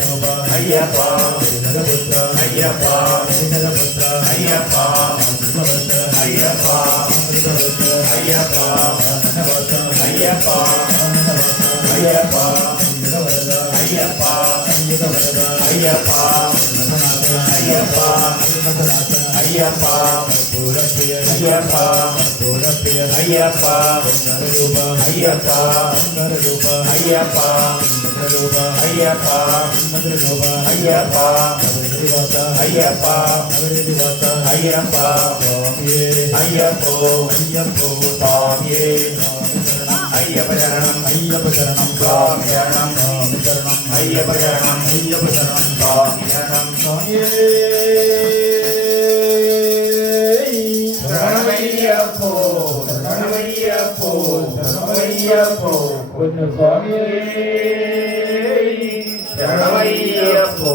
ஐயப்பா ஐயப்பா ஐயப்பா ஐயப்பா ஐயப்பா ஐயப்பா ஐயப்பா ஐயப்பா ஐயப்பா ஐயப்பா ஐயப்பா ஐயப்பா ஐயப்பா ஐயப்பா ஐயப்பா ஐயப்பா ஐயப்பா ஐயப்பா ஐயப்பா ஐயப்போ சுவாமியே ஐயப்ப சரணம் சுவாமி சரணம் ஐயப்ப சரணம் சுவாமி சரணம் சரணமையப்போ சரணமையப்போ சரணமையப்போ பொன்னு சுவாமியே சரணமையப்போ